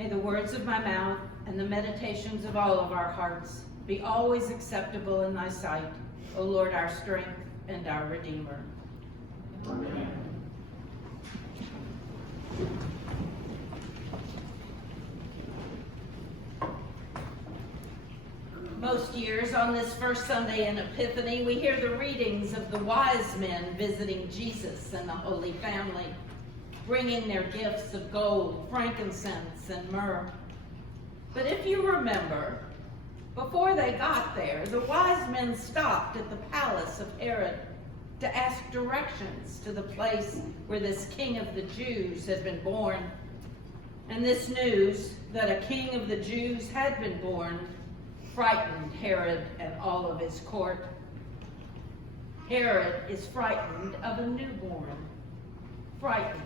May the words of my mouth and the meditations of all of our hearts be always acceptable in thy sight, O Lord, our strength and our Redeemer. Amen. Most years on this first Sunday in Epiphany, we hear the readings of the wise men visiting Jesus and the Holy Family, bringing their gifts of gold, frankincense, and myrrh. But if you remember, before they got there, the wise men stopped at the palace of Herod to ask directions to the place where this king of the Jews had been born. And this news that a king of the Jews had been born frightened Herod and all of his court. Herod is frightened of a newborn, frightened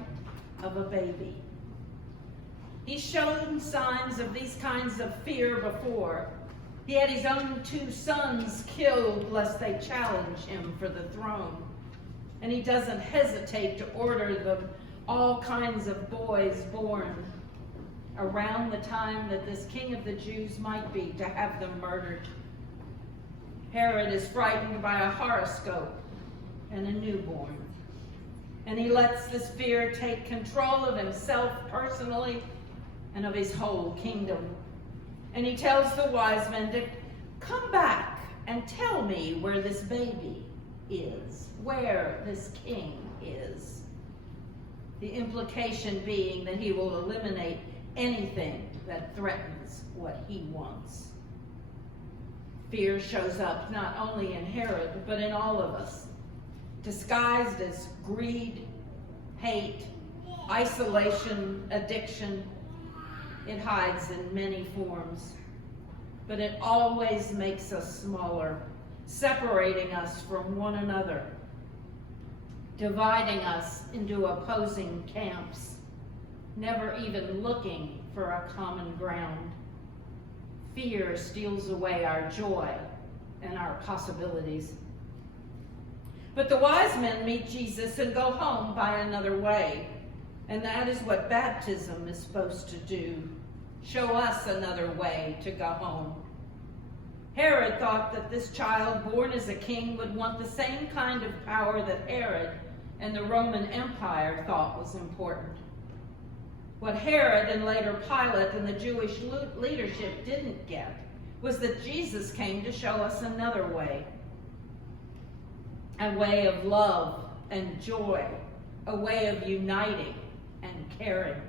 of a baby. He's shown signs of these kinds of fear before. He had his own 2 sons killed lest they challenge him for the throne. And he doesn't hesitate to order them all kinds of boys born around the time that this king of the Jews might be, to have them murdered. Herod is frightened by a horoscope and a newborn. And he lets this fear take control of himself personally and of his whole kingdom. And he tells the wise men to come back and tell me where this baby is, where this king is. The implication being that he will eliminate anything that threatens what he wants. Fear shows up not only in Herod, but in all of us, disguised as greed, hate, isolation, addiction. It hides in many forms, but it always makes us smaller, separating us from one another, dividing us into opposing camps, never even looking for a common ground. Fear steals away our joy and our possibilities. But the wise men meet Jesus and go home by another way. And that is what baptism is supposed to do. Show us another way to go home. Herod thought that this child born as a king would want the same kind of power that Herod and the Roman Empire thought was important. What Herod and later Pilate and the Jewish leadership didn't get was that Jesus came to show us another way. A way of love and joy, a way of uniting and caring,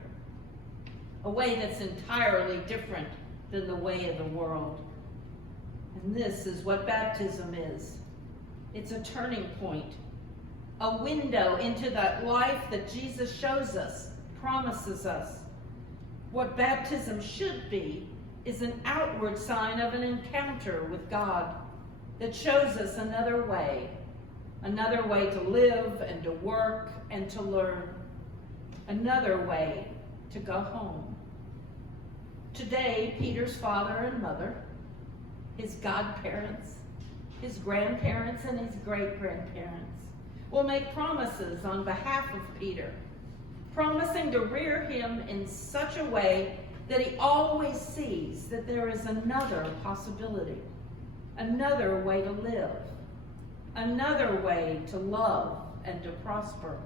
a way that's entirely different than the way of the world. And this is what baptism is. It's a turning point, a window into that life that Jesus shows us, promises us. What baptism should be is an outward sign of an encounter with God that shows us another way to live and to work and to learn, another way to go home. Today, Peter's father and mother, his godparents, his grandparents, and his great-grandparents will make promises on behalf of Peter, promising to rear him in such a way that he always sees that there is another possibility, another way to live, another way to love and to prosper.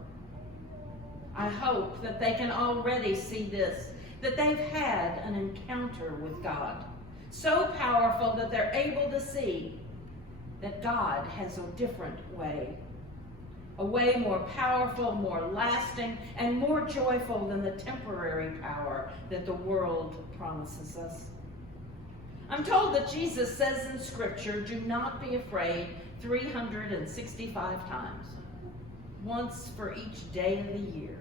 I hope that they can already see this, that they've had an encounter with God, so powerful that they're able to see that God has a different way, a way more powerful, more lasting, and more joyful than the temporary power that the world promises us. I'm told that Jesus says in Scripture, do not be afraid 365 times, once for each day of the year.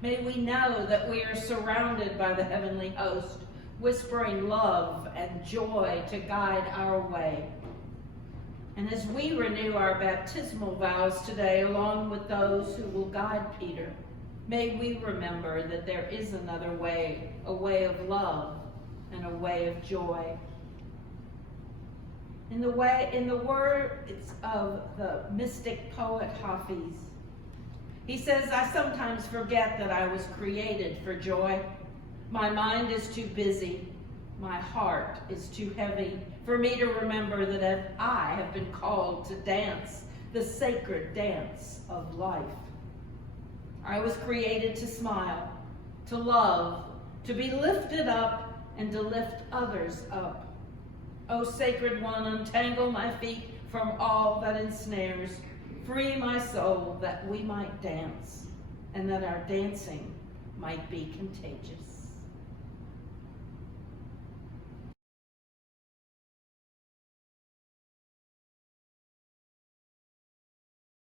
May we know that we are surrounded by the heavenly host, whispering love and joy to guide our way. And as we renew our baptismal vows today, along with those who will guide Peter, may we remember that there is another way, a way of love and a way of joy. In the words of the mystic poet Hafiz, he says, I sometimes forget that I was created for joy. My mind is too busy, my heart is too heavy for me to remember that I have been called to dance the sacred dance of life. I was created to smile, to love, to be lifted up, and to lift others up. O Sacred One, untangle my feet from all that ensnares. Free my soul that we might dance, and that our dancing might be contagious.